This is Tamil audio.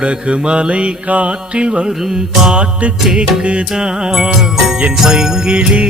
உலகு மலை காற்றில் வரும் பாட்டு கேக்குதா என் பைங்கிலே